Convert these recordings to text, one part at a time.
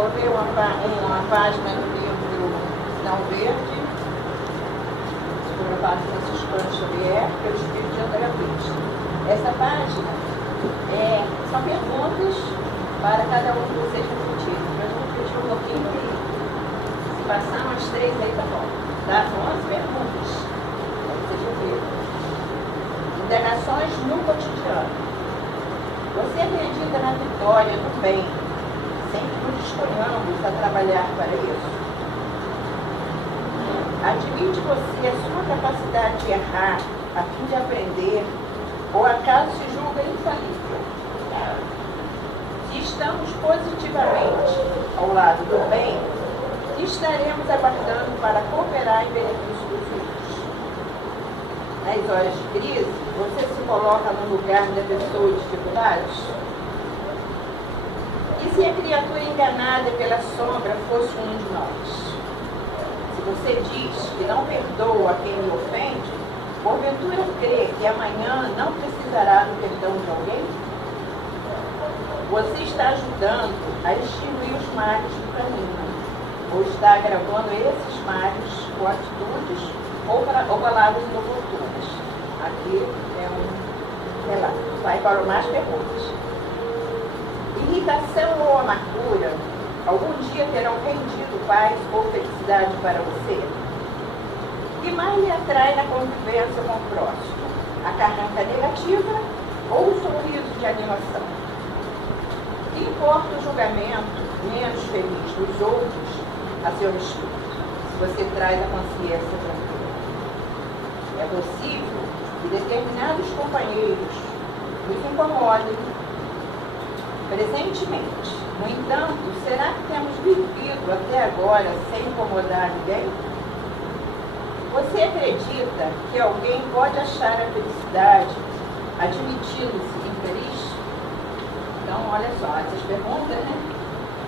vou ler uma página do livro Não Verde, sobre o Padre Franciscano Xavier, que é o Espírito de André Luiz. Essa página são perguntas para cada um de vocês refletirem. Mas eu vou repetir um pouquinho e se passar umas 3 aí, tá bom. Dá 11 perguntas. Aí vocês vão ver. Indagações no cotidiano. Você acredita na vitória do bem, sem que nos disponhamos a trabalhar para isso? Admite você a sua capacidade de errar a fim de aprender, ou acaso se julga infalível? Se estamos positivamente ao lado do bem, estaremos aguardando para cooperar em benefício dos outros. Nas horas de crise, você se coloca no lugar da pessoa em dificuldades? E se a criatura enganada pela sombra fosse um de nós? Se você diz que não perdoa a quem lhe ofende, porventura crê que amanhã não precisará do perdão de alguém? Você está ajudando a extinguir os males do caminho, ou está agravando esses males com atitudes ou palavras inoportunas? Aqui é um relato. Vai para mais perguntas. Irritação ou amargura algum dia terão rendido paz ou felicidade para você? O que mais lhe atrai na convivência com o próximo? A carranca negativa ou o sorriso de animação? Que importa o julgamento menos feliz dos outros a seu respeito, se você traz a consciência tranquila? É possível que determinados companheiros nos incomodem presentemente. No entanto, será que temos vivido até agora sem incomodar ninguém? Você acredita que alguém pode achar a felicidade admitindo-se infeliz? Então, olha só, essas perguntas, né?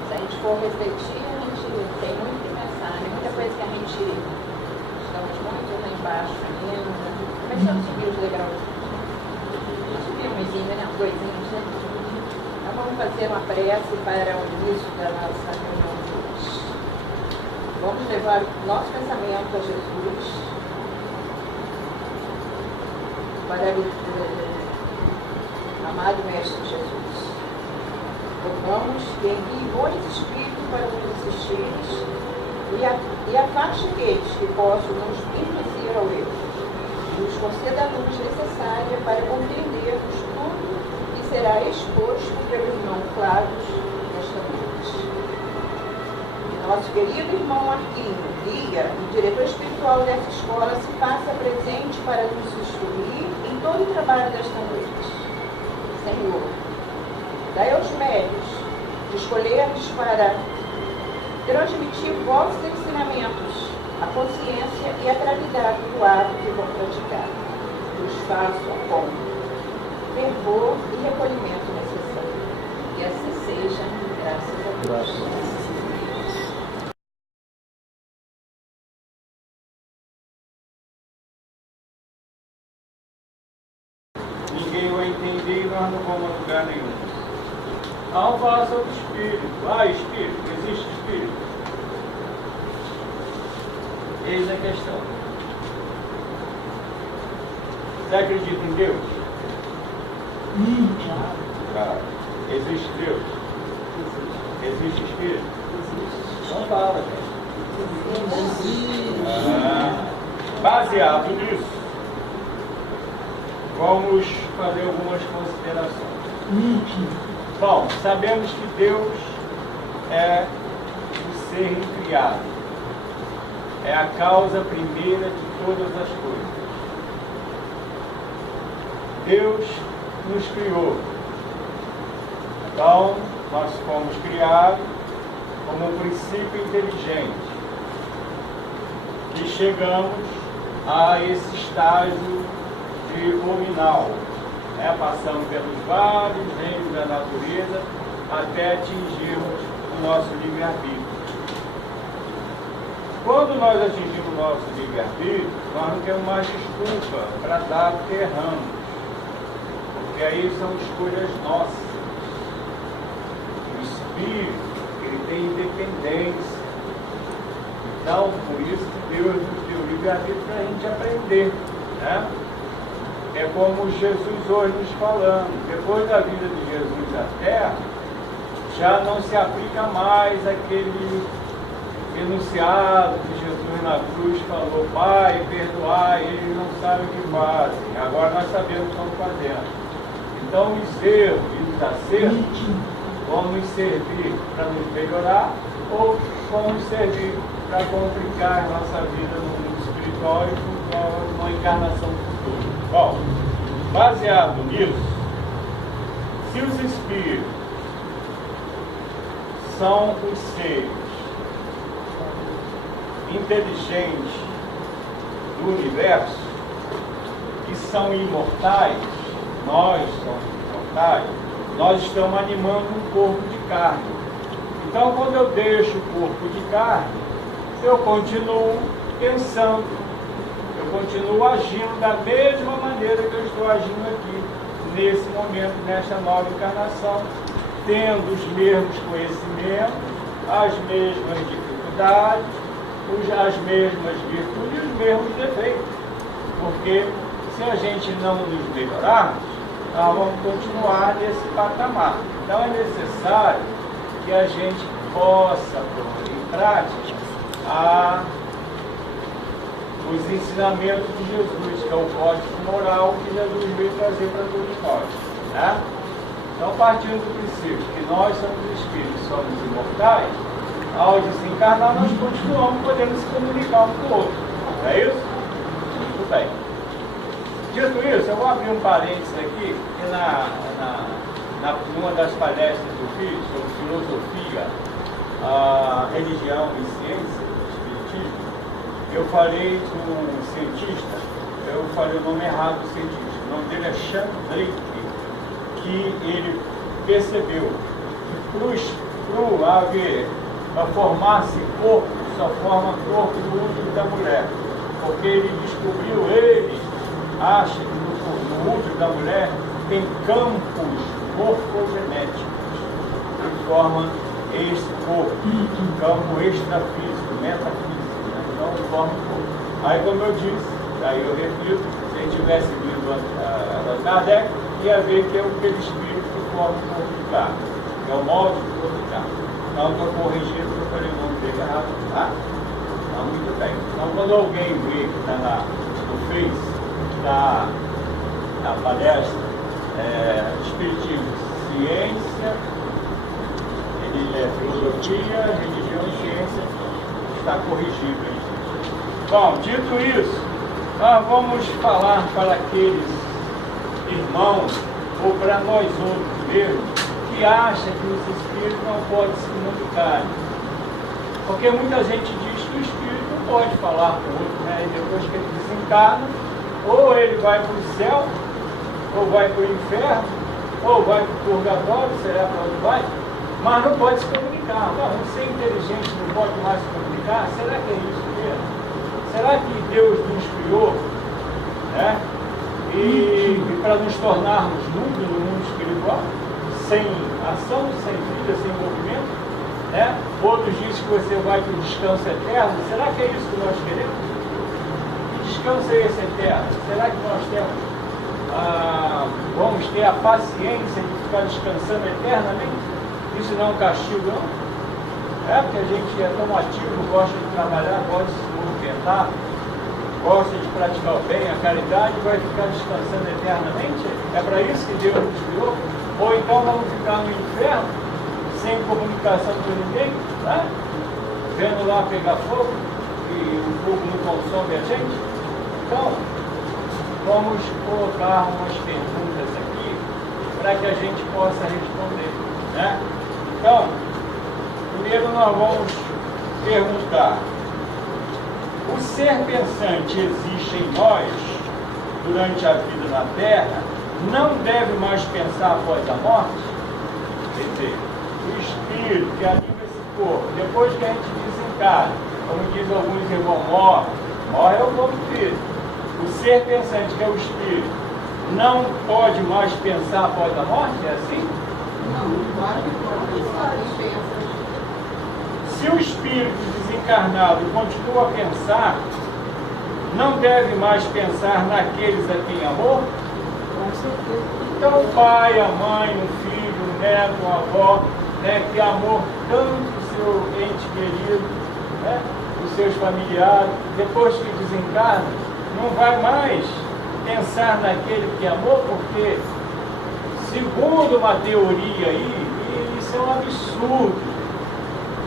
Se a gente for refletir, a gente tem muito que pensar, né? Muita coisa que a gente estamos muito lá embaixo ainda, começando a subir os degraus. Subimos, né? Coisinhas, né? Então, vamos fazer uma prece para o início da nossa reunião de hoje. Vamos levar o nosso pensamento a Jesus, para o amado Mestre Jesus. Rogamos que envie bons espíritos para nos assistires e afaste aqueles que possam nos induzir ao erro. Nos conceda a luz necessária para compreendermos tudo que será exposto pelo irmão Cláudio nesta noite. Nosso querido irmão Marquinho, guia e diretor espiritual dessa escola, se faça presente para nos instruir em todo o trabalho desta noite. Senhor, dai aos médios de escolhermos para transmitir vossos ensinamentos, a consciência e a gravidade do ato que vão praticar. Os façam com fervor e recolhimento necessário. Que assim seja, graças a Deus. Ninguém vai entender e nós não vamos a lugar nenhum. Não fala sobre espírito. Espírito, existe espírito? Eis a questão. Você acredita em Deus? Claro. Existe Deus? Existe espírito? Não fala, gente. Baseado nisso, vamos fazer algumas considerações. Bom, sabemos que Deus é o ser criado, é a causa primeira de todas as coisas. Deus nos criou. Então, nós fomos criados como um princípio inteligente e chegamos a esse estágio de luminal, né? Passando pelos vários reinos da natureza até atingirmos o nosso livre-arbítrio. Quando nós atingimos o nosso livre-arbítrio, nós não temos mais desculpa para dar o que erramos, porque aí são escolhas nossas. O Espírito que ele tem independência. Então, por isso que Deus nos deu livre-arbítrio para a gente aprender, né? É como Jesus hoje nos falando, depois da vida de Jesus na terra, já não se aplica mais aquele enunciado que Jesus na cruz falou: Pai, perdoai, eles não sabem o que fazem. Agora nós sabemos o que estamos fazendo. Então os erros e os acertos vão nos servir para nos melhorar ou vão nos servir para complicar a nossa vida no mundo espiritual e com uma encarnação futura. Bom, baseado nisso, se os espíritos são os seres inteligentes do universo, que são imortais, nós somos imortais, nós estamos animando um corpo de carne. Então, quando eu deixo o corpo de carne, eu continuo pensando, eu continuo agindo da mesma maneira que eu estou agindo aqui, nesse momento, nesta nova encarnação, tendo os mesmos conhecimentos, as mesmas dificuldades, as mesmas virtudes e os mesmos defeitos. Porque se a gente não nos melhorarmos, nós vamos continuar nesse patamar. Então é necessário que a gente possa pôr em prática os ensinamentos de Jesus, que é o código moral que Jesus veio trazer para todos nós, né? Então, partindo do princípio que nós somos espíritos, somos imortais, ao desencarnar nós continuamos podendo se comunicar um com o outro. Não é isso? Muito bem. Dito isso, eu vou abrir um parênteses aqui, porque numa das palestras que eu fiz sobre filosofia, religião e ciência, espiritismo, eu falei de um cientista, eu falei o nome errado do cientista, o nome dele é Sean Drake, que ele percebeu que para formar-se corpo, só forma corpo do útero da mulher, porque ele descobriu, ele acha que no útero da mulher tem campos morfogenéticos que formam esse corpo, campo extrafísico, metafísico, né? Então forma o corpo. Aí, como eu disse, aí eu repito, se ele tivesse vindo a Kardec, ia ver que é aquele espírito que forma o corpo de carne, que é o molde do corpo de carne. Então, estou corrigindo que eu falei o nome dele errado, tá? Então, muito bem. Então, quando alguém vê que está no Face, na palestra, Espiritismo, Ciência, Filosofia, Religião e Ciência, está corrigido aí. Bom, dito isso, nós vamos falar para aqueles irmãos, ou para nós outros mesmo, que acham que os espíritos não podem se comunicar. Porque muita gente diz que o espírito não pode falar com o outro, né? E depois que ele desencarna, ou ele vai para o céu, ou vai para o inferno, ou vai para o purgatório, será para onde vai, mas não pode se comunicar. Não, ser inteligente não pode mais se comunicar? Será que é isso mesmo? Será que Deus nos criou, né? E para nos tornarmos nulos no mundo espiritual, sem ação, sem vida, sem movimento, né? Outros dizem que você vai para o descanso eterno. Será que é isso que nós queremos? Que descanso é esse eterno? Será que nós vamos ter a paciência de ficar descansando eternamente? Isso não é um castigo, não? É porque a gente é tão ativo, gosta de trabalhar, gosta de se movimentar, gosta de praticar o bem, a caridade, vai ficar descansando eternamente? É para isso que Deus nos criou? Ou então vamos ficar no inferno, sem comunicação com ninguém, né? Vendo lá pegar fogo, e o fogo não consome a gente? Então, vamos colocar umas perguntas aqui, para que a gente possa responder, né? Então, primeiro nós vamos perguntar: o ser pensante existe em nós durante a vida na Terra? Não deve mais pensar após a morte? Quer dizer, o espírito que anima esse corpo, depois que a gente desencarna, como diz alguns irmãos, morre é o corpo físico. O ser pensante, que é o espírito, não pode mais pensar após a morte? É assim? Não, claro que pode pensar, quem pensa. Se o espírito desencarnado continua a pensar, não deve mais pensar naqueles a quem amou? Com certeza. Então o pai, a mãe, o filho, o neto, a avó, né, que amou tanto o seu ente querido, né, os seus familiares, depois que desencarna, não vai mais pensar naquele que amou, porque, segundo uma teoria aí, e isso é um absurdo.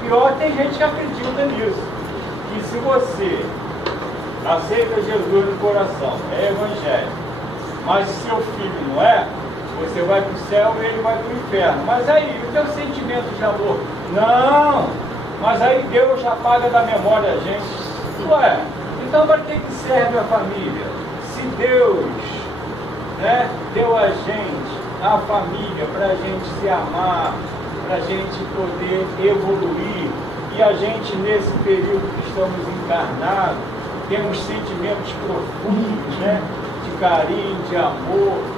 Pior, tem gente que acredita nisso, que se você aceita Jesus no coração, é evangélico, mas se seu filho não é, você vai para o céu e ele vai para o inferno. Mas aí, o teu sentimento de amor? Não! Mas aí Deus apaga da memória a gente. Ué, então para que serve a família? Se Deus, né, deu a gente, a família, para a gente se amar, para a gente poder evoluir, e a gente nesse período que estamos encarnados, temos sentimentos profundos, né, de carinho, de amor,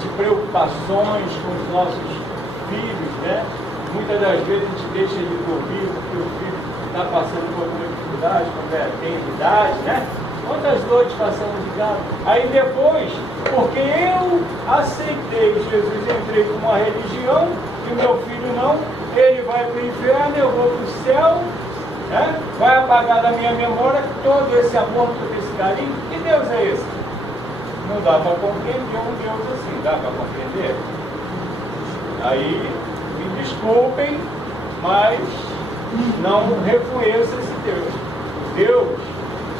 de preocupações com os nossos filhos, né? Muitas das vezes a gente deixa ele dormir porque o filho está passando por alguma dificuldade, quando tem idade, né? Quantas noites passamos de casa? Aí depois, porque eu aceitei Jesus, entrei com uma religião, e o meu filho não, ele vai para o inferno, eu vou para o céu, né? Vai apagar da minha memória todo esse amor, todo esse carinho. Que Deus é esse? Não dá para compreender um Deus assim, dá para compreender? Aí, me desculpem, mas não reconheço esse Deus. O Deus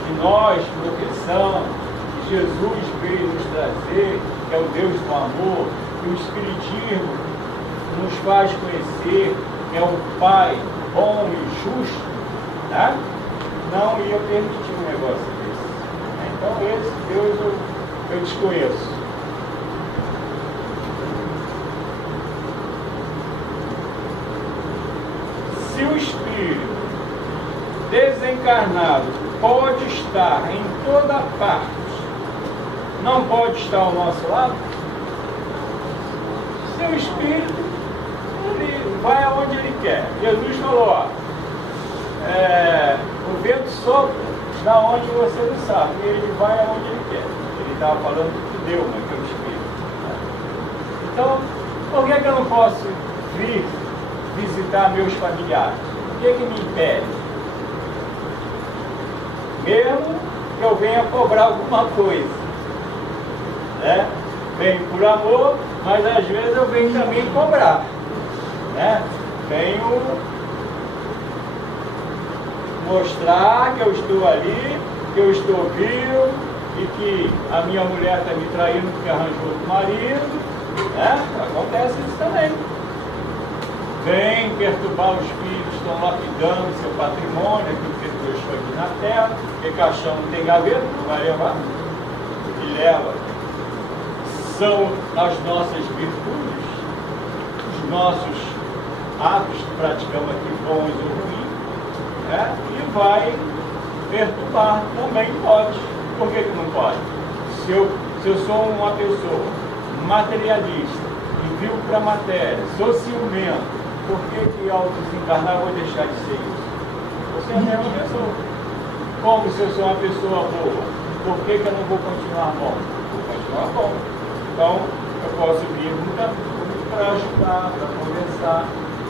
que nós professamos, que Jesus veio nos trazer, que é o Deus do amor, que o Espiritismo nos faz conhecer, que é um Pai bom e justo, né? Não ia permitir um negócio desse. Então esse Deus eu desconheço. Se o espírito desencarnado pode estar em toda parte, não pode estar ao nosso lado? Seu espírito, ele vai aonde ele quer. Jesus falou, ó, o vento sopra da onde você não sabe, e ele vai aonde ele quer. Ele estava falando do Deus, mas que é o espírito. Então, por que eu não posso vir visitar meus familiares? O que me impede? Mesmo que eu venha cobrar alguma coisa, né? Venho por amor, mas às vezes eu venho também cobrar, né? Venho mostrar que eu estou ali, que eu estou vivo e que a minha mulher está me traindo porque arranjou outro marido, né? Acontece isso também. Vem perturbar os filhos, estão lapidando seu patrimônio, aquilo que Deus foi aqui na terra, porque caixão não tem gaveta, não vai levar, e leva. São as nossas virtudes, os nossos atos que praticamos aqui, bons ou ruins, né? E vai perturbar, também pode. Por que não pode? Se eu sou uma pessoa materialista e vivo para a matéria, sou ciumento, por que ao desencarnar eu vou deixar de ser isso? Você é a mesma pessoa. Como se eu sou uma pessoa boa, por que eu não vou continuar bom? Vou continuar bom. Então, eu posso vir para ajudar, para conversar,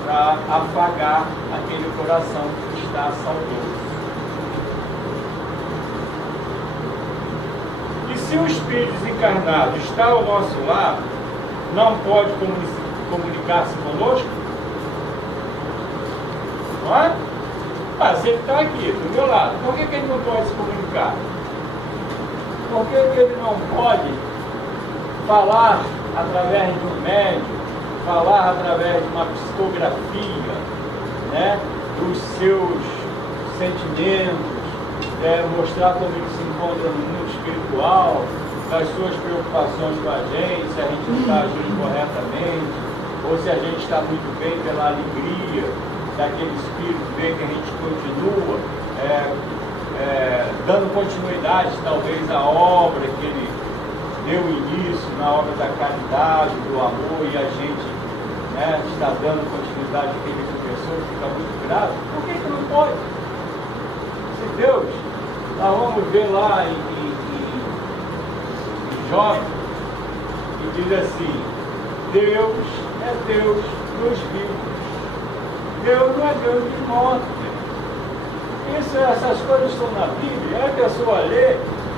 para afagar aquele coração que está saudoso. E se o espírito desencarnado está ao nosso lado, não pode comunicar-se conosco? Não é? Se ele está aqui, do meu lado, por que ele não pode se comunicar? Por que ele não pode falar através de um médium, falar através de uma psicografia, né, dos seus sentimentos, mostrar como ele se encontra no mundo espiritual, das suas preocupações com a gente, se a gente não está agindo corretamente, ou se a gente está muito bem pela alegria daquele espírito, ver que a gente continua dando continuidade, talvez, à obra que ele deu início, na obra da caridade, do amor, e a gente, está dando continuidade àquele que começou, fica muito grato. Por que não pode? Se Deus, nós vamos ver lá em Jó, e diz assim: Deus é Deus dos vivos. Deus não é Deus dos mortos. Essas coisas estão na Bíblia, aí a pessoa lê,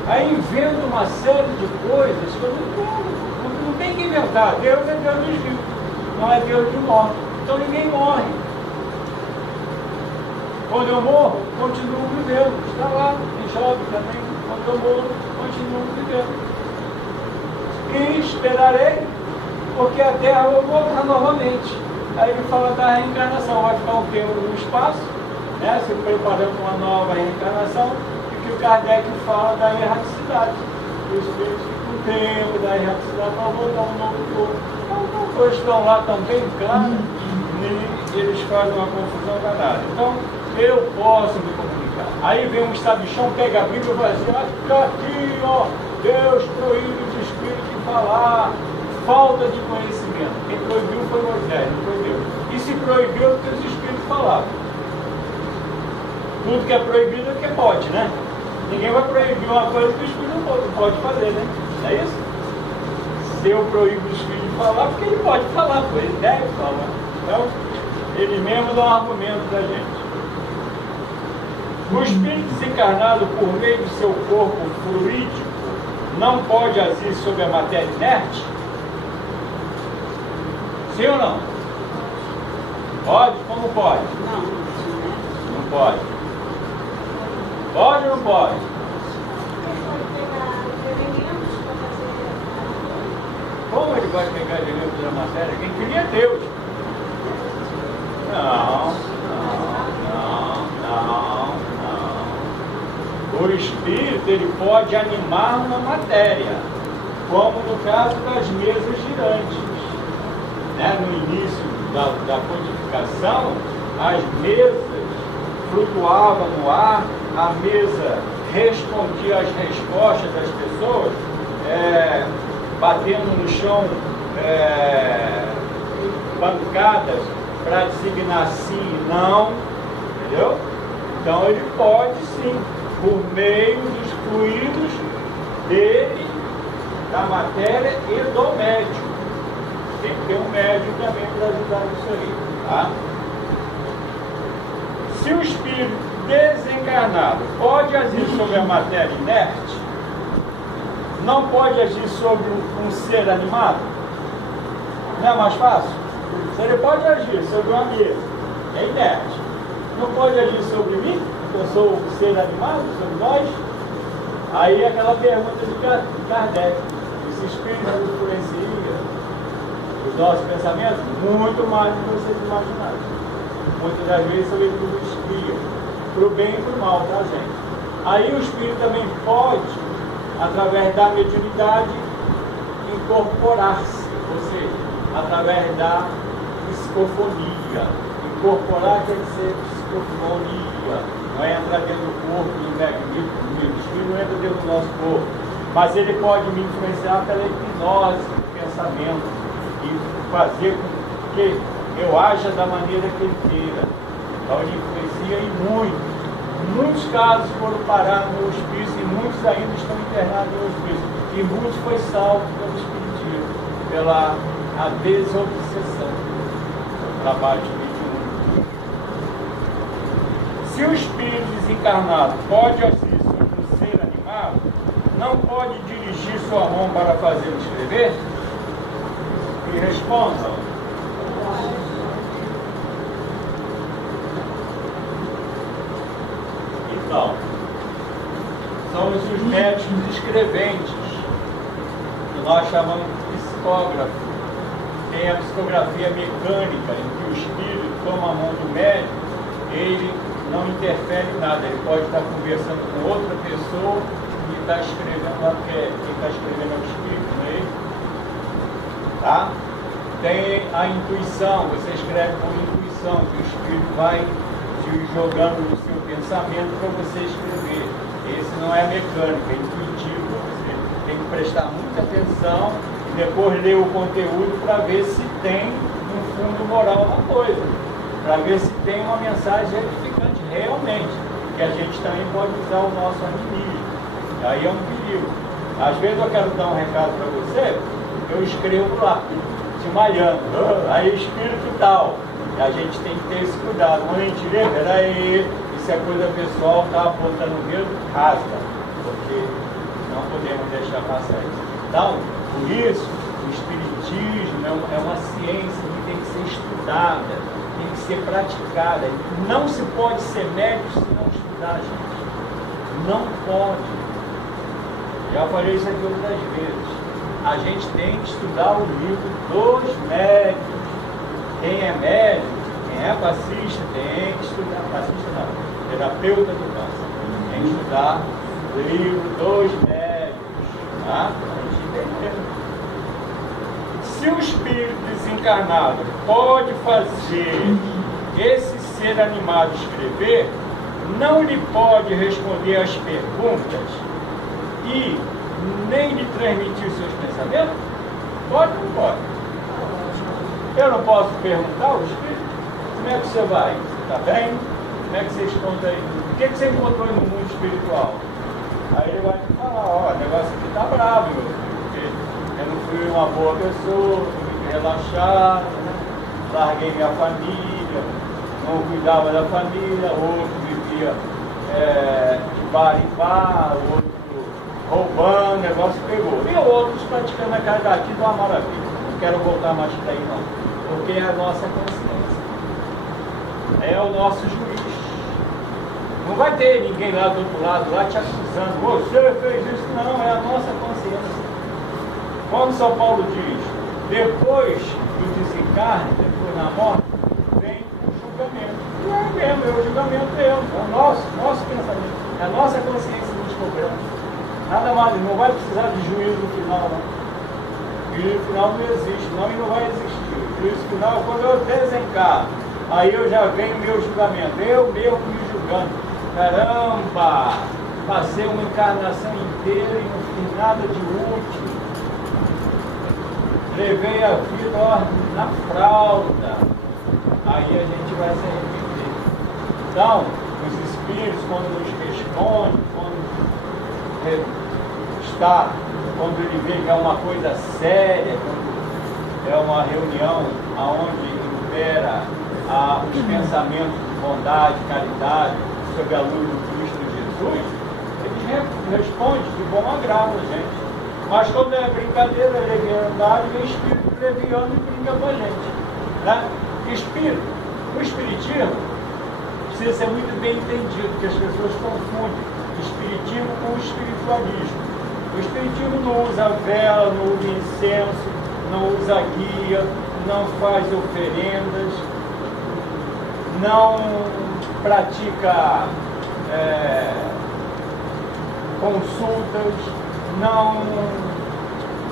aí inventa uma série de coisas que eu não tem que inventar. Deus é Deus dos vivos, não é Deus dos mortos. Então ninguém morre. Quando eu morro, continuo vivendo. Está lá em Jó também. Quando eu morro, continuo vivendo. E esperarei, porque a terra vai voltar novamente. Aí ele fala da reencarnação, vai ficar um tempo no espaço, né, se preparando uma nova reencarnação, e que o Kardec fala da erraticidade. O espírito fica um tempo da erraticidade para voltar um novo corpo. Então, as coisas estão lá também claras, e eles fazem uma confusão danada. Então, eu posso me comunicar. Aí vem um sabichão, pega a Bíblia e vai dizer: aqui, ó, Deus proíbe os espíritos de falar. Falta de conhecimento. Quem proibiu foi Moisés, não foi Deus. E se proibiu porque os espíritos falavam. Tudo que é proibido é que pode, né? Ninguém vai proibir uma coisa que o espírito não pode fazer, né? Não é isso? Se eu proíbo o espírito de falar, porque ele pode falar, porque ele deve falar. Então, ele mesmo dá um argumento da gente. O espírito desencarnado, por meio de seu corpo fluídico, não pode agir sobre a matéria inerte? Sim ou não? Pode? Como pode? Não pode. Pode ou não pode? Como ele vai pegar elementos da matéria? Quem cria é Deus. Não. O espírito, ele pode animar uma matéria, como no caso das mesas girantes. No início da codificação, as mesas flutuavam no ar, a mesa respondia às respostas das pessoas, batendo no chão pancadas para designar sim e não, entendeu? Então ele pode sim, por meio dos fluidos dele, da matéria e do médium. Tem que ter um médium também para ajudar nisso aí, tá? Se o espírito desencarnado pode agir sobre a matéria inerte, não pode agir sobre um ser animado? Não é mais fácil? Se ele pode agir sobre uma mesa, é inerte. Não pode agir sobre mim, que eu sou um ser animado, sobre nós? Aí é aquela pergunta de Kardec: esse espírito influencia os nossos pensamentos? Muito mais do que vocês imaginaram. Muitas das vezes são leitura espia, para o bem e para o mal, tá, gente? Aí o espírito também pode, através da mediunidade, incorporar-se, ou seja, através da psicofonia. Incorporar quer dizer psicofonia, não é entrar dentro do corpo do o espírito não entra dentro do nosso corpo, mas ele pode me influenciar pela hipnose do pensamento e fazer com que eu haja da maneira que ele queira. Então ele influencia em muito. Muitos casos foram parar no hospício e muitos ainda estão internados no hospício. E muitos foi salvo pelo espiritismo, pela a desobsessão do trabalho espiritual. Se o espírito desencarnado pode agir sobre o ser animado, não pode dirigir sua mão para fazê-lo escrever? E respondam. Então, são os médicos escreventes, que nós chamamos de psicógrafo. Tem a psicografia mecânica, em que o espírito toma a mão do médico, ele não interfere em nada, ele pode estar conversando com outra pessoa e está escrevendo lá, porque quem está escrevendo é o espírito, não é ele? Tá? Tem a intuição, você escreve com intuição, que o espírito vai te jogando no seu pensamento para você escrever. Esse não é mecânico, é intuitivo, você tem que prestar muita atenção e depois ler o conteúdo para ver se tem um fundo moral na coisa, para ver se tem uma mensagem edificante realmente, que a gente também pode usar o nosso animismo. Aí é um perigo. Às vezes eu quero dar um recado para você, eu escrevo lá, desmaiando, aí espírito tal. E a gente tem que ter esse cuidado. Quando a gente lê, peraí, isso é coisa pessoal, está apontando o dedo, rasga, porque não podemos deixar passar isso. Então, por isso, o espiritismo é uma ciência que tem que ser estudada, tem que ser praticada. Não se pode ser médico se não estudar, gente. Não pode. Já falei isso aqui outras vezes. A gente tem que estudar o livro dos médicos. Quem é médico, quem é passista, tem que estudar. Passista não, terapeuta do câncer. Tem que estudar o livro dos médicos. Tá? A gente entender. Se o espírito desencarnado pode fazer esse ser animado escrever, não lhe pode responder às perguntas e nem lhe transmitir os seus pensamentos? Pode ou não pode? Eu não posso perguntar ao espírito? Como é que você vai? Está bem? Como é que você esconde aí? O que você encontrou no mundo espiritual? Aí ele vai te falar, ó, o negócio aqui está bravo, porque eu não fui uma boa pessoa, fui relaxado, né? Larguei minha família, não cuidava da família, outro vivia de bar em bar, outro roubando, o negócio pegou. E outros praticando a caridade, aqui de uma maravilha. Não quero voltar mais para aí não, porque é a nossa consciência, é o nosso juiz. Não vai ter ninguém lá do outro lado, lá te acusando, você fez isso, não, é a nossa consciência. Como São Paulo diz, depois do desencarne, depois da morte, vem o julgamento. Não é mesmo, é o julgamento mesmo, é o nosso pensamento, é a nossa consciência nos cobrando. Nada mais, não vai precisar de juízo no final, não. Juízo final não existe, não, e não vai existir. O juízo final, quando eu desencarno, aí eu já venho o meu julgamento, eu mesmo me julgando. Caramba, passei uma encarnação inteira e não fiz nada de útil. Levei a vida, ó, na fralda. Aí a gente vai se arrepender. Então, os espíritos, quando nos respondem, quando ele vê que é uma coisa séria, quando é uma reunião onde impera os pensamentos de bondade, caridade, sob a luz do Cristo Jesus, eles respondem de bom agrado, gente. Mas quando é brincadeira, leviandade, vem espírito leviano e brinca com a gente. Né? O espiritismo precisa ser muito bem entendido, porque as pessoas confundem o espiritismo com o espiritualismo. O espiritismo não usa vela, não usa incenso, não usa guia, não faz oferendas, não pratica consultas, não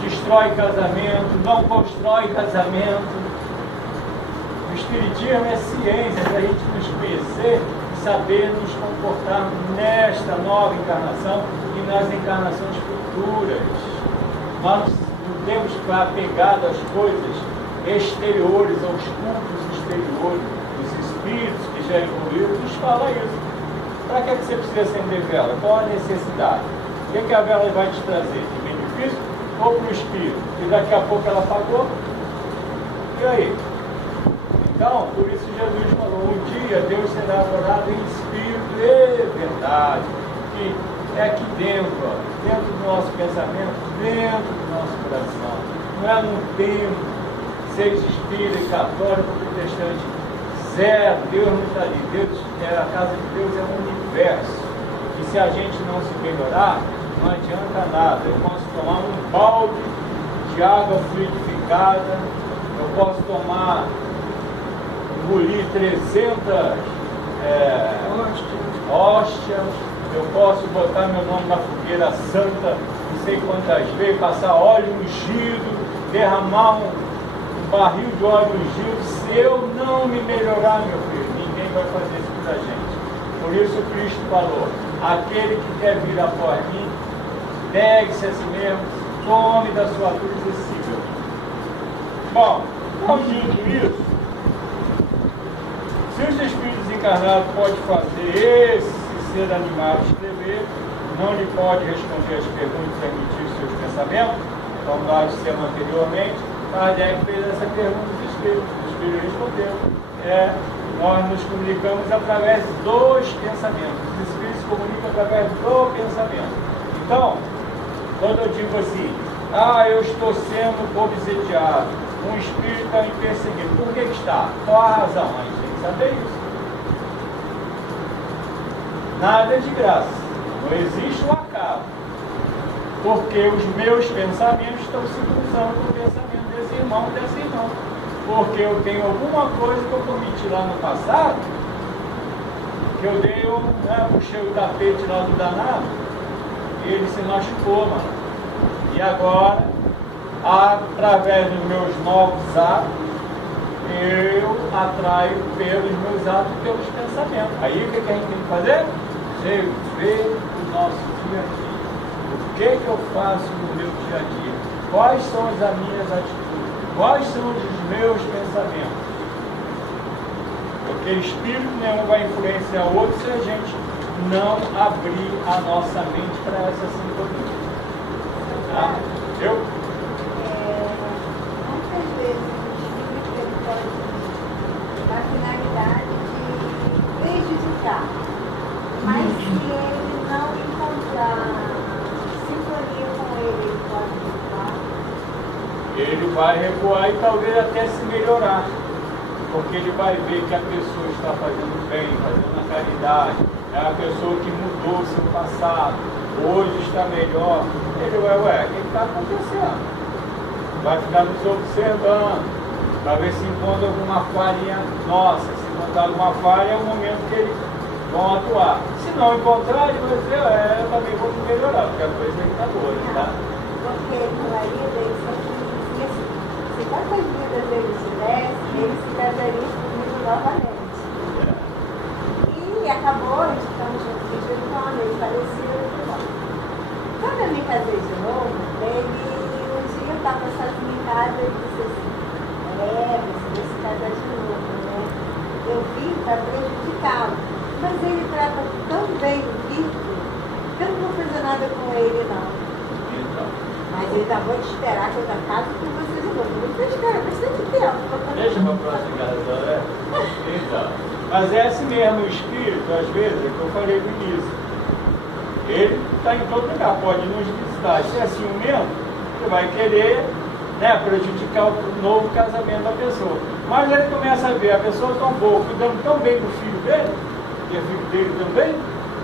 destrói casamento, não constrói casamento. O espiritismo é ciência para a gente nos conhecer e saber nos comportar nesta nova encarnação e nas encarnações futuras. Nós não temos que ficar apegados às coisas exteriores, aos cultos exteriores. Os espíritos que já evoluíram nos falam isso. Para que você precisa acender vela? Qual a necessidade? O que a vela vai te trazer? De benefício ou para o espírito? E daqui a pouco ela apagou? E aí? Então, por isso Jesus falou, um dia Deus será adorado em espírito e verdade. Que é aqui dentro, ó, dentro do nosso pensamento, dentro do nosso coração. Não é num templo, seja espírita, católico, protestante, zero. Deus não está ali. A casa de Deus é um universo. E se a gente não se melhorar, não adianta nada. Eu posso tomar um balde de água fluidificada, eu posso engolir 300 hóstias, eu posso botar meu nome na fogueira santa, não sei quantas vezes, passar óleo ungido, derramar um barril de óleo ungido. Se eu não me melhorar, meu filho, ninguém vai fazer isso pra gente. Por isso Cristo falou, aquele que quer vir após mim, negue-se a si mesmo, tome da sua cruz e siga. Bom, então dito isso, encarnado pode fazer esse ser animado escrever, não lhe pode responder as perguntas e emitir seus pensamentos, como nós dissemos anteriormente. Kardec fez essa pergunta dos espíritos, o espírito respondeu. Nós nos comunicamos através dos pensamentos, os espíritos se comunicam através do pensamento. Então, quando eu digo assim, eu estou sendo obsediado, um espírito está me perseguindo, por que está? Qual a razão? A gente tem que saber isso. Nada é de graça, não existe um acaso, porque os meus pensamentos estão se cruzando com o pensamento desse irmão, dessa irmã, porque eu tenho alguma coisa que eu cometi lá no passado, que eu dei, puxei o tapete lá do danado, e ele se machucou, mano. E agora, através dos meus novos atos, eu atraio pelos meus atos, pelos pensamentos. Aí o que a gente tem que fazer? Rever o nosso dia a dia. O que eu faço no meu dia a dia? Quais são as minhas atitudes? Quais são os meus pensamentos? Porque espírito nenhum vai influenciar o outro se a gente não abrir a nossa mente para essa sintonia. Tá? Eu? Muitas vezes o espírito pode ter a finalidade de prejudicar, mas se ele não encontrar sintonia com ele pode recuar. Ele vai recuar e talvez até se melhorar, porque ele vai ver que a pessoa está fazendo bem, fazendo a caridade, é a pessoa que mudou o seu passado, hoje está melhor. Ele vai, o que está acontecendo? Vai ficar nos observando, para ver se encontra alguma falha nossa. Se encontrar alguma falha, é o momento que eles vão atuar. Se não encontrar, ele vai dizer, eu também vou me melhorar, porque a coisa aí está boa, tá? Porque no marido ele sempre dizia assim, se quantas vidas ele tivesse, ele se casaria comigo novamente. E acabou, estamos juntos de 18 anos, ele faleceu e tudo bom. Quando eu me casei de novo, ele um dia estava sozinho em casa e disse assim, você vai se casar de novo, né? Eu vim para prejudicá-lo, mas ele trata tão bem o filho que eu não vou fazer nada com ele não. Então. Mas ele ainda vou te esperar que eu já caso com você de novo. Não te espera bastante tempo. Deixa para a próxima casa, né? Então. Mas é assim mesmo, o espírito, às vezes, é que eu falei no início. Ele está em todo lugar, pode nos visitar. Se é assim mesmo, ele vai querer prejudicar o novo casamento da pessoa. Mas ele começa a ver a pessoa tão boa, cuidando tão bem do filho dele, e o filho dele também,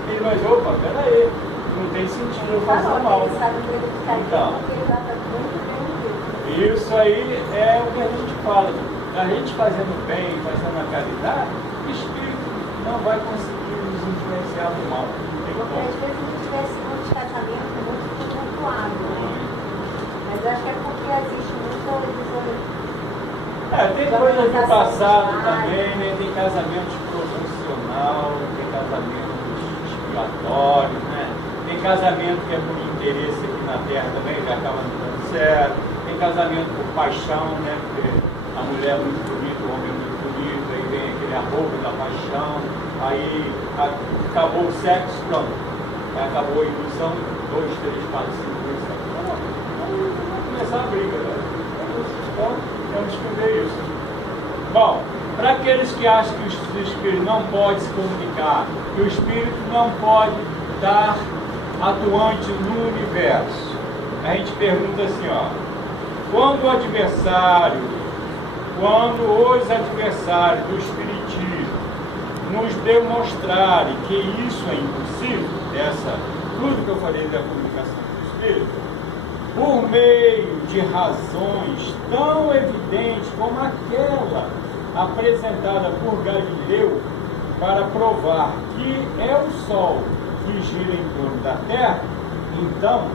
ele vai dizer, opa, peraí, não tem sentido eu fazer mal. Ele sabe prejudcar Então, porque ele dá muito bem o filho. isso aí é o que a gente fala. A gente fazendo bem, fazendo a caridade, o espírito não vai conseguir nos influenciar no mal. Porque às vezes a gente tivesse muitos casamentos muito tumultuados. Mas eu acho que é porque existe muito tem coisas do passado também, né? Tem casamentos proporcional, tem casamentos expiatórios, né? Tem casamento que é por interesse aqui na Terra também, que acaba não dando certo. Tem casamento por paixão, né? Porque a mulher é muito bonita, o homem é muito bonito, aí vem aquele arrobo da paixão, aí acabou o sexo, pronto. Acabou a ilusão, 2, 3, 4, 5, 6, 7. Vamos começar a briga, né? Então, temos que ver isso. Bom, para aqueles que acham que o espírito não pode se comunicar, que o espírito não pode estar atuante no universo, a gente pergunta assim, quando os adversários do espiritismo nos demonstrarem que isso é impossível, tudo que eu falei da comunicação do espírito, por meio de razões tão evidentes como aquela apresentada por Galileu para provar que é o Sol que gira em torno da Terra, então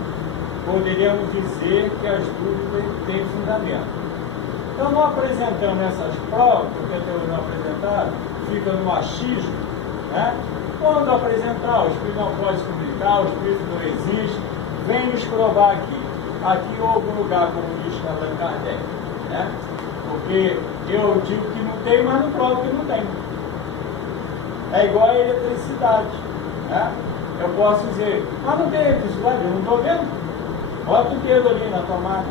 poderíamos dizer que as dúvidas têm fundamento. Então não apresentamos essas provas, porque até hoje não apresentaram, fica no achismo, né? Quando apresentar, o Espírito não pode se comunicar, o Espírito não existe, vem nos provar aqui ou algum lugar, como diz Allan Kardec, né? Porque eu digo que não tem, mas não provo que não tem. É igual a eletricidade, né? Eu posso dizer, mas não tem eletricidade, eu não estou vendo. Bota o dedo ali na tomada.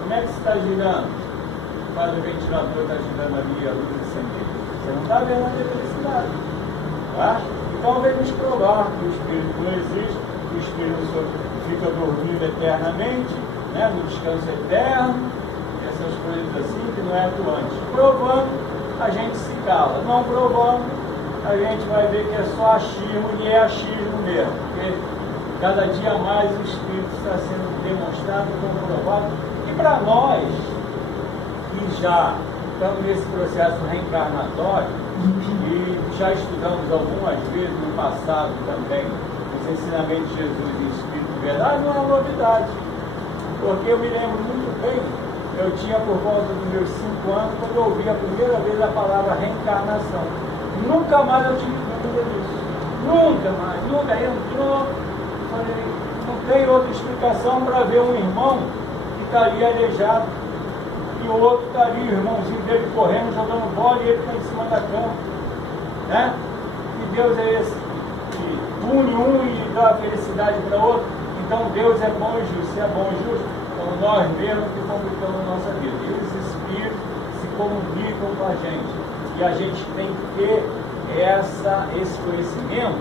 Como é que você está girando? Faz o ventilador, está girando ali, a luz acender. Você não está vendo a eletricidade. Tá? Então vem nos provar que o Espírito não existe, que o Espírito fica dormindo eternamente, né? No descanso eterno, essas coisas assim, que não é atuante. Provando, a gente se cala. Não provando, a gente vai ver que é só achismo, e é achismo mesmo, porque cada dia mais o Espírito está sendo demonstrado, comprovado, e para nós, que já estamos nesse processo reencarnatório, e já estudamos algumas vezes no passado também, os ensinamentos de Jesus e Espírito de verdade, não é uma novidade, porque eu me lembro muito bem, eu tinha por volta dos meus 5 anos, quando eu ouvi a primeira vez a palavra reencarnação. Nunca mais eu tive dúvida disso. Nunca mais. Nunca entrou. Falei, não tem outra explicação para ver um irmão que está ali aleijado. E o outro está ali, o irmãozinho dele correndo, jogando bola, e ele está em cima da cama. Né? Que Deus é esse? Que pune um e dá felicidade para outro. Então Deus é bom e justo. Se é bom e justo, então nós mesmos que comunicamos a nossa vida. E os Espíritos se comunicam com a gente. E a gente tem que ter esse conhecimento,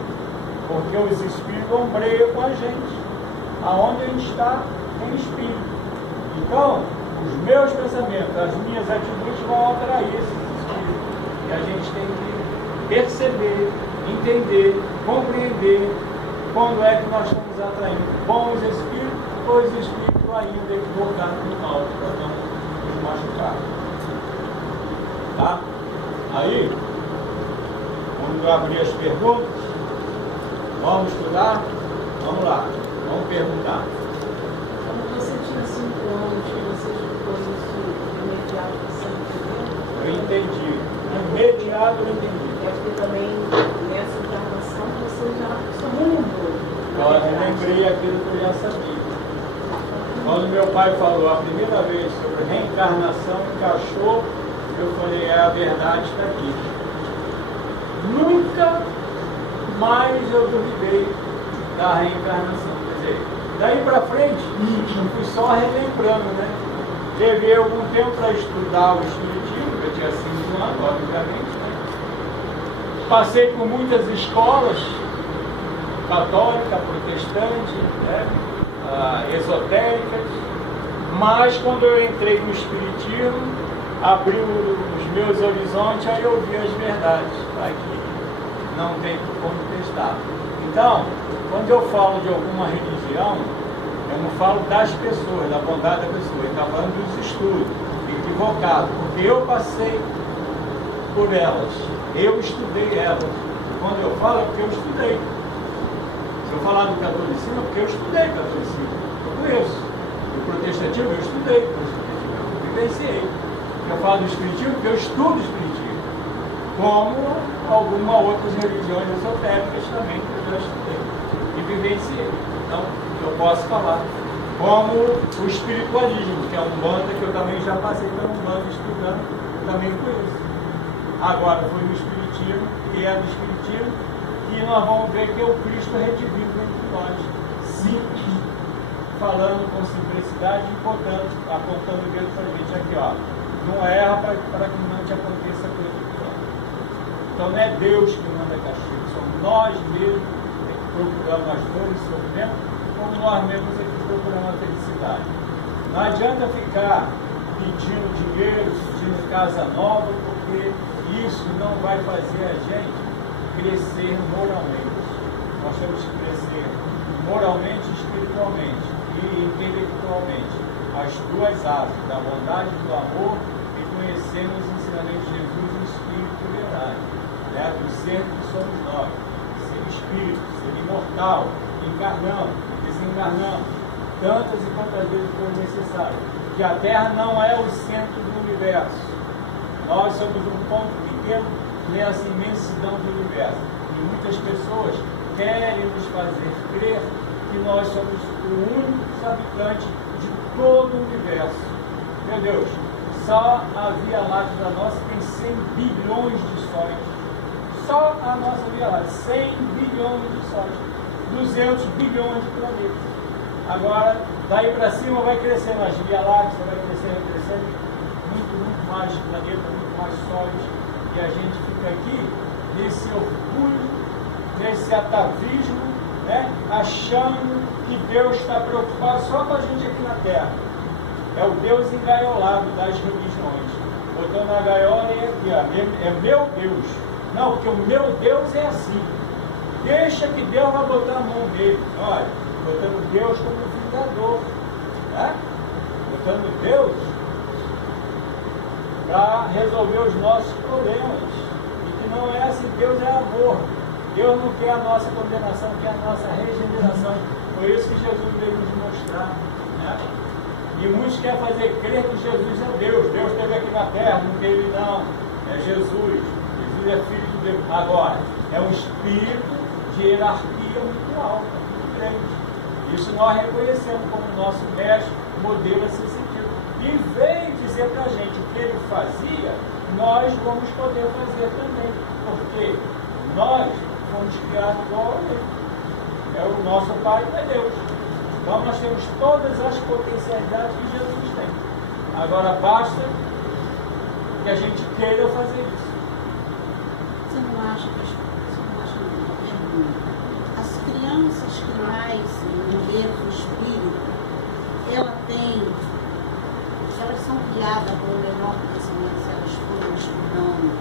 porque os Espíritos ombreiam com a gente. Aonde a gente está, tem Espírito. Então, os meus pensamentos, as minhas atitudes vão atrair esses Espíritos. E a gente tem que perceber, entender, compreender quando é que nós estamos atraindo bons Espíritos ou os Espíritos ainda equivocados no mal, para não nos machucar. Tá? Aí, vamos abrir as perguntas. Vamos estudar? Vamos lá, vamos perguntar. Quando você tinha 5 anos, você estudou isso imediato, você entendeu? Eu entendi. Imediato eu entendi. É porque também nessa encarnação você já relembrou. Eu lembrei aquilo que eu já sabia. Quando meu pai falou a primeira vez sobre reencarnação, encaixou. Eu falei, a verdade está aqui. Nunca mais eu duvidei da reencarnação. Quer dizer, daí para frente, eu fui só relembrando, né? Levei algum tempo para estudar o Espiritismo, eu tinha 5 anos, obviamente, né? Passei por muitas escolas, católica, protestante, né? Esotéricas, mas quando eu entrei no Espiritismo, abriu os meus horizontes, aí eu vi as verdades, tá? Que não tem como testar. Então, quando eu falo de alguma religião, eu não falo das pessoas, da bondade da pessoa, eu estou falando dos estudos, equivocado, porque eu passei por elas, eu estudei elas. Quando eu falo é porque eu estudei. Se eu falar do catolicismo é porque eu estudei catolicismo, eu conheço. Do protestantismo eu estudei, eu vivenciei. Eu falo do Espiritismo porque eu estudo Espiritismo, como algumas outras religiões esotéricas também que eu já estudei e vivenciei. Então, eu posso falar. Como o espiritualismo, que é um Umbanda que eu também já passei pelo Umbanda estudando, eu também conheço. Agora, foi no Espiritismo, que é do Espiritismo, e nós vamos ver que é o Cristo redivivo entre nós, simples, falando com simplicidade e apontando o dedo para a gente aqui, ó. Não erra para que não te aconteça coisa pior. Então não é Deus que manda castigo, somos nós mesmos que procuramos as dores, sofrimento, como nós mesmos é que procuramos a felicidade. Não adianta ficar pedindo dinheiro, pedindo casa nova, porque isso não vai fazer a gente crescer moralmente. Nós temos que crescer moralmente, espiritualmente e intelectualmente. As duas asas, da bondade e do amor, e conhecemos os ensinamentos de Jesus no Espírito de verdade, né? Do ser que somos nós, ser espírito, ser imortal, encarnando, desencarnando, tantas e quantas vezes for necessário, que a Terra não é o centro do universo, nós somos um ponto pequeno nessa imensidão do universo, e muitas pessoas querem nos fazer crer que nós somos o único habitante de todo o universo. Meu Deus, só a Via Láctea nossa tem 100 bilhões de sóis. Só a nossa Via Láctea, 100 bilhões de sóis, 200 bilhões de planetas. Agora, daí para cima vai crescendo as Via Láctea, vai crescendo, muito mais planetas, muito mais sóis, e a gente fica aqui nesse orgulho, nesse atavismo, né, achando que Deus está preocupado só com a gente aqui na Terra. É o Deus engaiolado das religiões, botando a gaiola e aqui, ó, é meu Deus. Não, porque o meu Deus é assim. Deixa que Deus vai botar a mão dele. Olha, botando Deus como vingador, né? Botando Deus para resolver os nossos problemas. E que não é assim, Deus é amor. Deus não quer a nossa condenação, quer a nossa regeneração. Foi isso que Jesus veio nos mostrar, né? E muitos querem fazer crer que Jesus é Deus. Deus esteve aqui na terra, não teve não. É Jesus. Jesus é filho de Deus. Agora, é um espírito de hierarquia muito alta, muito grande. Isso nós reconhecemos como nosso mestre, modelo a ser seguido. E veio dizer para a gente o que ele fazia, nós vamos poder fazer também. Porque nós fomos criados igual a ele. É o nosso Pai, é Deus. Então nós temos todas as potencialidades que Jesus tem. Agora basta que a gente queira fazer isso. Você não acha que as crianças que nascem no berço espírito, elas são criadas com o melhor conhecimento, se elas forem estudando,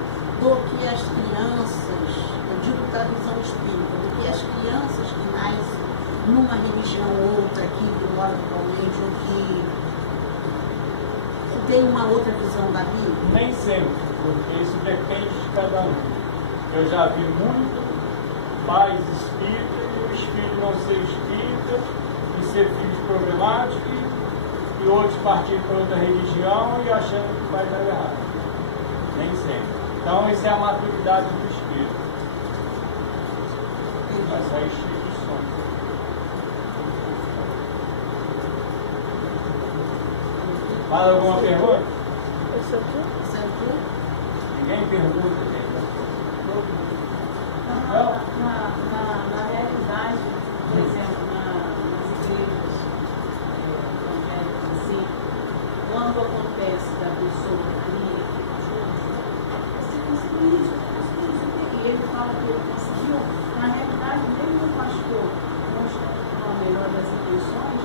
do que as crianças, eu digo da visão espírita, do que as crianças que nascem numa religião ou outra aqui, que mora atualmente, ou que tem uma outra visão da vida? Nem sempre, porque isso depende de cada um. Eu já vi muito pais espíritas e os filhos não ser espíritas e ser filhos problemáticos e outros partir para outra religião e achando que vai dar errado. Nem sempre. Então, isso é a maturidade do espírito. Essa é a instituição. Mais alguma pergunta? Ninguém pergunta, gente. Na realidade, por exemplo, nas igrejas evangélicas, assim, quando acontece da pessoa cria, você conseguiu isso, e ele fala que ele conseguiu, na realidade, mesmo o pastor não está com a melhor das intenções,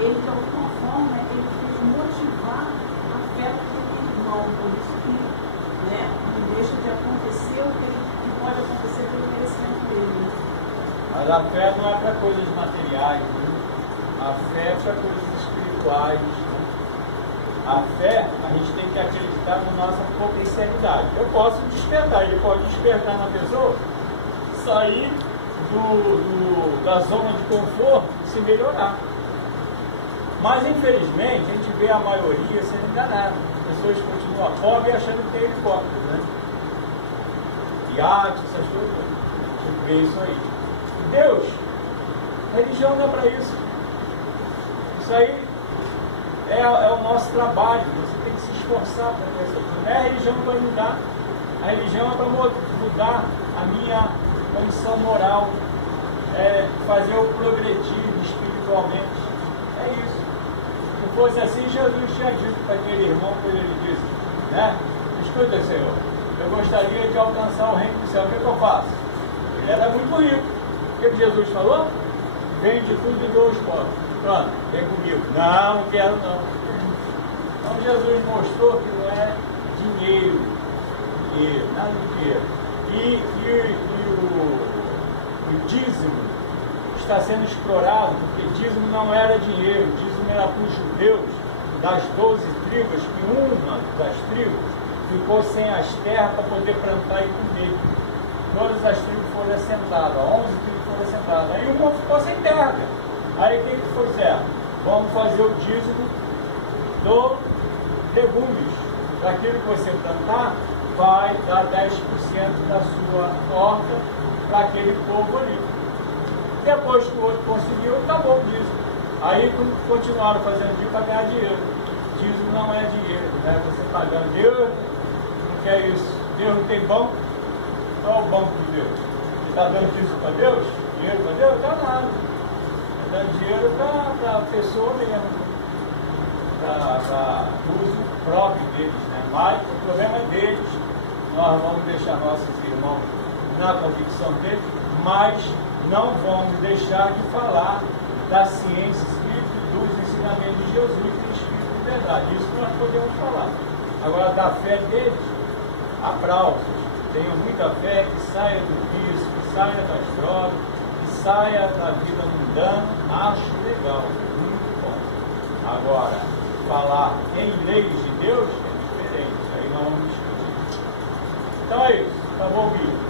ele, de alguma forma, ele fez motivar a fé daquele irmão, por isso que, né, não deixa de acontecer o que pode acontecer pelo merecimento dele. Mas a fé não é para coisas materiais, né? A fé é para coisas espirituais. Né? A fé, a gente tem que acreditar na nossa potencialidade. Eu posso despertar, ele pode despertar na pessoa, sair da zona de conforto e se melhorar. Mas, infelizmente, a gente vê a maioria sendo enganada. As pessoas continuam pobres achando que tem helicóptero, né? Iate, essas coisas. A gente vê isso aí. Deus, religião não é para isso. Isso aí é o nosso trabalho. Você tem que se esforçar para ter essa coisa. Não é a religião que vai mudar. A religião é para mudar a minha condição moral. É fazer eu progredir espiritualmente. É isso. Se fosse assim, Jesus tinha dito para aquele irmão, quando ele disse, né? Escuta, Senhor, eu gostaria de alcançar o reino do céu. O que eu faço? Ele era muito rico. O que Jesus falou? Vende tudo e doa aos pobres. Pronto, vem comigo. Não quero não. Então Jesus mostrou que não é dinheiro, nada de dinheiro. E o dízimo está sendo explorado, porque dízimo não era dinheiro, dízimo era para os judeus das 12 tribos, que uma das tribos ficou sem as terras para poder plantar e comer. Todas as tribos foram assentadas, 11 tribos foram assentadas. Aí uma ficou sem terra. Aí o que fizeram? Vamos fazer o dízimo do legumes. Daquilo que você plantar, vai dar 10% da sua horta para aquele povo ali. Depois que o outro conseguiu, acabou o dízimo. Aí continuaram fazendo dízimo para ganhar dinheiro. Dízimo não é dinheiro, né? Você pagando Deus, não quer isso. Deus não tem pão. Qual é o banco de Deus? Você está dando dízimo para Deus? Dinheiro para Deus? Está nada. Está dando dinheiro para a pessoa mesmo, para uso próprio deles, né? Mas o problema é deles. Nós vamos deixar nossos irmãos na convicção deles, mas não vamos deixar de falar da ciência espírita, dos ensinamentos de Jesus em espírito de verdade. Isso que nós podemos falar. Agora, da fé deles, aplausos. Tenham muita fé, que saia do vício, que saia das drogas, que saia da vida mundana. Acho legal, muito bom. Agora, falar em leis de Deus é diferente. Aí não vamos discutir. Então é isso. Tá bom, Guilherme?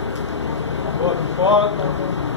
Boa foto.